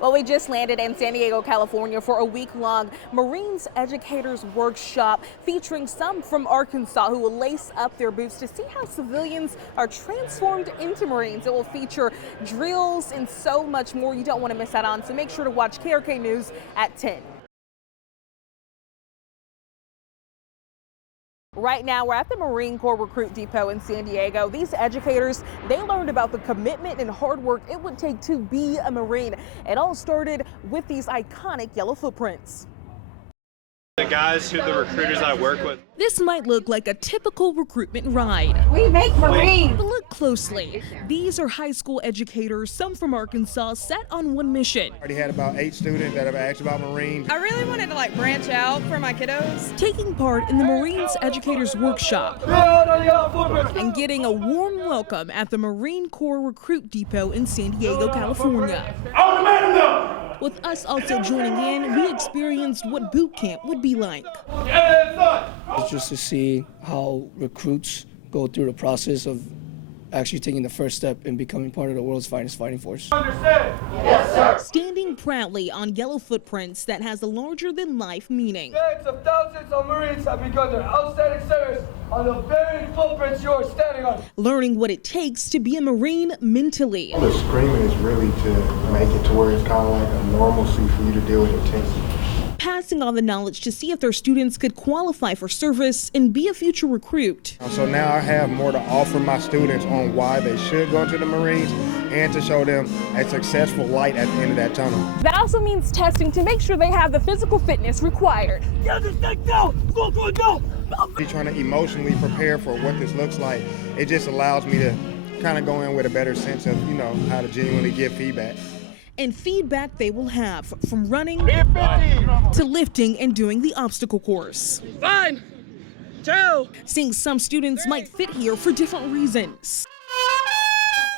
Well, we just landed in San Diego, California for a week-long Marines Educators Workshop featuring some from Arkansas who will lace up their boots to see how civilians are transformed into Marines. It will feature drills and so much more you don't want to miss out on, so make sure to watch KRK News at 10. Right now, we're at the Marine Corps Recruit Depot in San Diego. These educators, they learned about the commitment and hard work it would take to be a Marine. It all started with these iconic yellow footprints. The guys the recruiters I work with. This might look like a typical recruitment ride. We make Marines. But look closely. These are high school educators, some from Arkansas, set on one mission. I already had about 8 students that have asked about Marines. I really wanted to branch out for my kiddos. Taking part in the Marines Educators Workshop and getting a warm welcome at the Marine Corps Recruit Depot in San Diego, California. With us also joining in, we experienced what boot camp would be like. It's just to see how recruits go through the process of actually taking the first step in becoming part of the world's finest fighting force. Understand? Yes, sir. Standing proudly on yellow footprints that has a larger-than-life meaning. Tens of thousands of Marines have begun their outstanding service on the very footprints you are standing on. Learning what it takes to be a Marine mentally. The screaming is really to make it to where it's kind of like a normalcy for you to deal with intensity. Passing on the knowledge to see if their students could qualify for service and be a future recruit. So now I have more to offer my students on why they should go into the Marines and to show them a successful light at the end of that tunnel. That also means testing to make sure they have the physical fitness required. You're trying to emotionally prepare for what this looks like. It just allows me to kind of go in with a better sense of, how to genuinely give feedback. And feedback they will have from running to lifting and doing the obstacle course. 1, 2. Seeing some students might fit here for different reasons.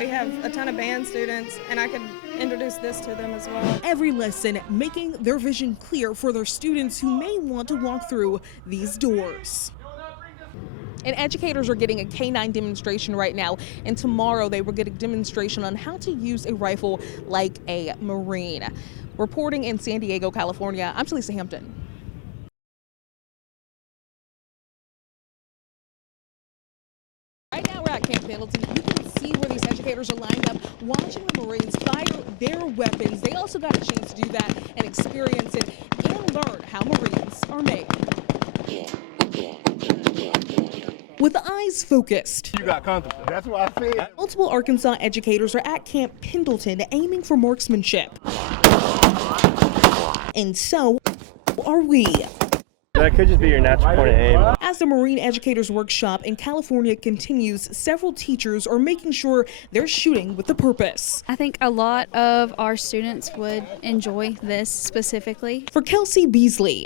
We have a ton of band students, and I could introduce this to them as well. Every lesson making their vision clear for their students who may want to walk through these doors. And educators are getting a K9 demonstration right now, and tomorrow they will get a demonstration on how to use a rifle like a Marine. Reporting in San Diego, California, I'm Tylisa Hampton. Right now we're at Camp Pendleton. You can see where these educators are lined up watching the Marines fire their weapons. They also got a chance to do that and experience it and learn how Marines are made. With eyes focused. You got comfortable. That's what I said. Multiple Arkansas educators are at Camp Pendleton aiming for marksmanship. And so are we. That could just be your natural point of aim. As the Marine Educators Workshop in California continues, several teachers are making sure they're shooting with a purpose. I think a lot of our students would enjoy this specifically. For Kelsey Beasley,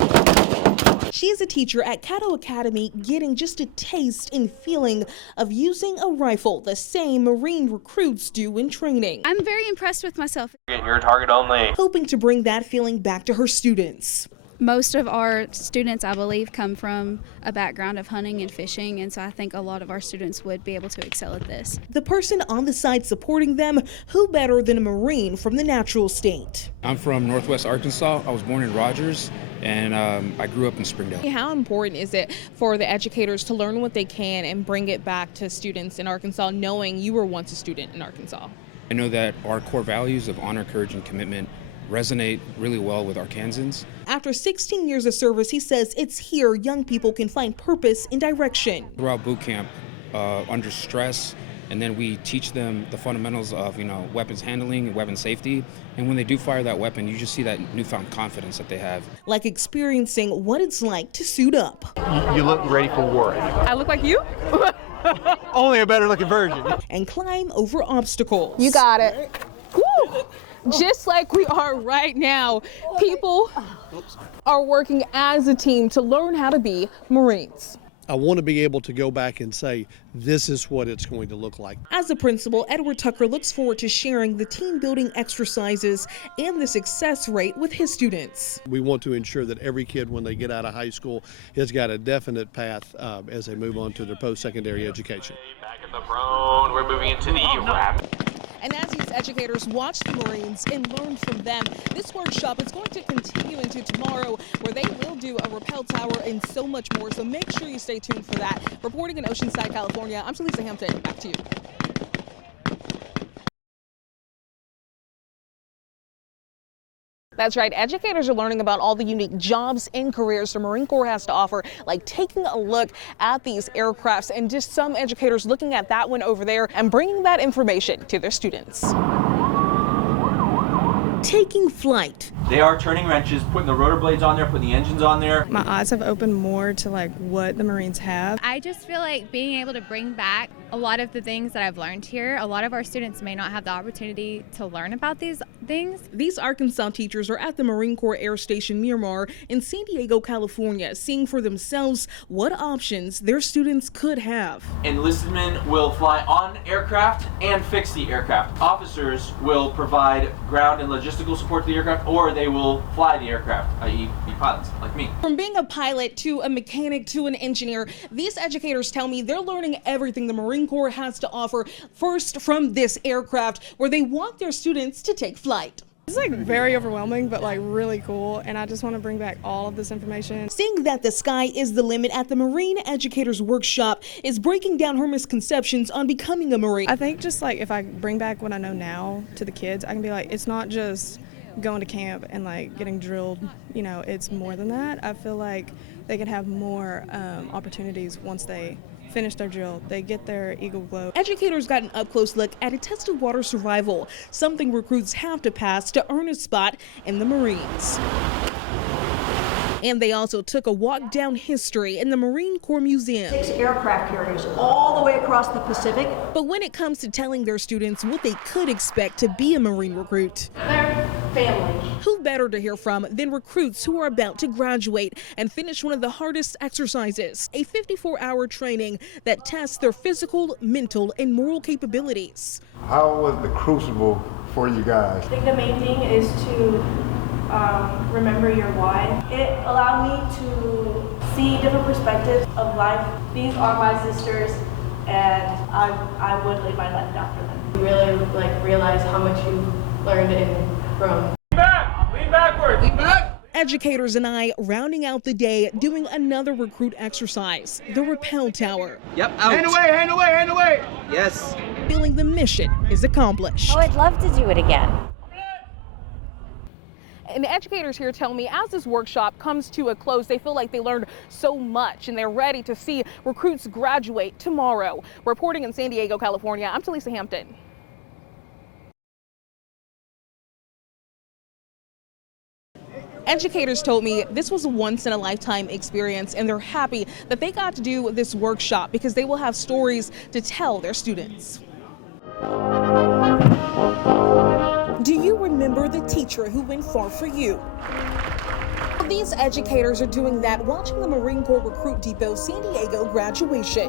she is a teacher at Caddo Academy, getting just a taste and feeling of using a rifle, the same Marine recruits do in training. I'm very impressed with myself. Your target only. Hoping to bring that feeling back to her students. Most of our students, I believe, come from a background of hunting and fishing, and so I think a lot of our students would be able to excel at this. The person on the side supporting them, who better than a Marine from the natural state? I'm from Northwest Arkansas. I was born in Rogers, and I grew up in Springdale. How important is it for the educators to learn what they can and bring it back to students in Arkansas, knowing you were once a student in Arkansas? I know that our core values of honor, courage, and commitment resonate really well with Arkansans. After 16 years of service, he says it's here young people can find purpose and direction. Throughout boot camp, under stress, and then we teach them the fundamentals of weapons handling and weapon safety. And when they do fire that weapon, you just see that newfound confidence that they have. Like experiencing what it's like to suit up. You look ready for war. I look like you? Only a better looking version. And climb over obstacles. You got it. Woo! Just like we are right now, people are working as a team to learn how to be Marines. I want to be able to go back and say, this is what it's going to look like. As a principal, Edward Tucker looks forward to sharing the team building exercises and the success rate with his students. We want to ensure that every kid, when they get out of high school, has got a definite path as they move on to their post-secondary education. Back in the prone, we're moving into the wrap. And as these educators watch the Marines and learn from them, this workshop is going to continue into tomorrow, where they will do a rappel tower and so much more. So make sure you stay tuned for that. Reporting in Oceanside, California, I'm Tylisa, Hampton. Back to you. That's right. Educators are learning about all the unique jobs and careers the Marine Corps has to offer, like taking a look at these aircrafts, and just some educators looking at that one over there and bringing that information to their students. Taking flight. They are turning wrenches, putting the rotor blades on there, putting the engines on there. My eyes have opened more to what the Marines have. I just feel like being able to bring back a lot of the things that I've learned here. A lot of our students may not have the opportunity to learn about these things. These Arkansas teachers are at the Marine Corps Air Station Miramar in San Diego, California, seeing for themselves what options their students could have. Enlisted men will fly on aircraft and fix the aircraft. Officers will provide ground and logistical support to the aircraft, or they will fly the aircraft, i.e. be pilots like me. From being a pilot to a mechanic to an engineer, these educators tell me they're learning everything the Marine Corps has to offer, first from this aircraft where they want their students to take flight. It's very overwhelming, but really cool, and I just want to bring back all of this information. Seeing that the sky is the limit at the Marine Educators Workshop is breaking down her misconceptions on becoming a Marine. I think just if I bring back what I know now to the kids, I can be it's not just going to camp and getting drilled, it's more than that. I feel like they can have more opportunities once they finish their drill. They get their Eagle Glow. Educators got an up-close look at a test of water survival, something recruits have to pass to earn a spot in the Marines. And they also took a walk down history in the Marine Corps Museum. 6 aircraft carriers all the way across the Pacific. But when it comes to telling their students what they could expect to be a Marine recruit, Their family. Who better to hear from than recruits who are about to graduate and finish one of the hardest exercises, a 54-hour training that tests their physical, mental, and moral capabilities. How was the crucible for you guys? I think the main thing is to remember your why. It allowed me to see different perspectives of life. These are my sisters, and I would live my life after them. You really realize how much you've learned and grown. Lean back! Lean backwards! Lean back! Educators and I rounding out the day doing another recruit exercise, the rappel tower. Yep, out. Hand away, hand away, hand away! Yes. Feeling the mission is accomplished. Oh, I'd love to do it again. And educators here tell me as this workshop comes to a close, they feel like they learned so much and they're ready to see recruits graduate tomorrow. Reporting in San Diego, California, I'm Tylisa, Hampton. Educators told me this was a once-in-a-lifetime experience, and they're happy that they got to do this workshop because they will have stories to tell their students. Do you remember the teacher who went far for you? These educators are doing that watching the Marine Corps Recruit Depot San Diego graduation.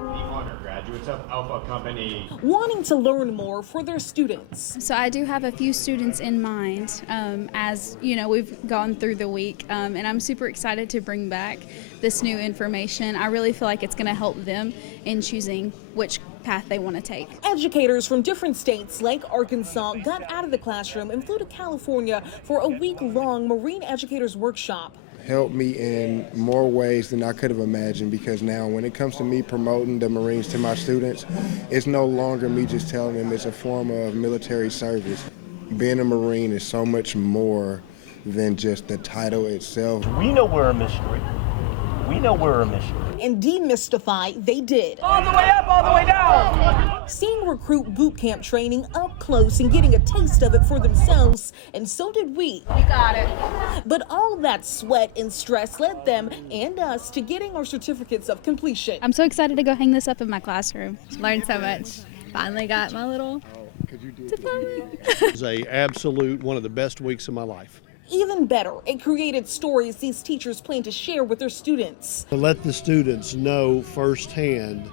Graduates of Alpha Company. Wanting to learn more for their students. So I do have a few students in mind as we've gone through the week, and I'm super excited to bring back this new information. I really feel like it's going to help them in choosing which path they want to take. Educators from different states like Arkansas got out of the classroom and flew to California for a week-long Marine Educators Workshop. Helped me in more ways than I could have imagined, because now when it comes to me promoting the Marines to my students, it's no longer me just telling them it's a form of military service. Being a Marine is so much more than just the title itself. We know we're a mystery. We know we're a mystery. And demystify they did. All the way up, all the way down! Seeing recruit boot camp training up close and getting a taste of it for themselves, and so did we. You got it. But all that sweat and stress led them and us to getting our certificates of completion. I'm so excited to go hang this up in my classroom. Learned so much. Finally got my little diploma. It was a absolute one of the best weeks of my life. Even better, it created stories these teachers plan to share with their students. To let the students know firsthand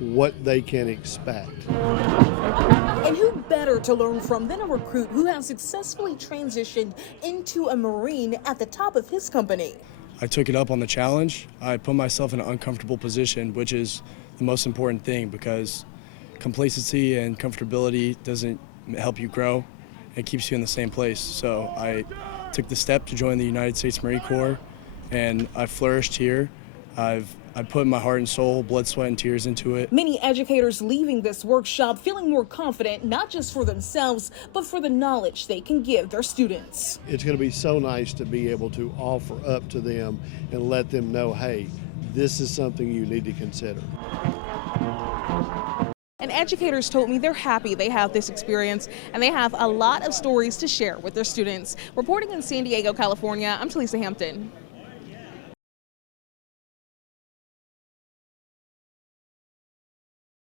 what they can expect. And who better to learn from than a recruit who has successfully transitioned into a Marine at the top of his company. I took it up on the challenge. I put myself in an uncomfortable position, which is the most important thing, because complacency and comfortability doesn't help you grow. It keeps you in the same place. So I took the step to join the United States Marine Corps, and I flourished here. I put my heart and soul, blood, sweat, and tears into it. Many educators leaving this workshop feeling more confident, not just for themselves, but for the knowledge they can give their students. It's going to be so nice to be able to offer up to them and let them know, hey, this is something you need to consider. And educators told me they're happy they have this experience, and they have a lot of stories to share with their students. Reporting in San Diego, California, I'm Tylisa Hampton.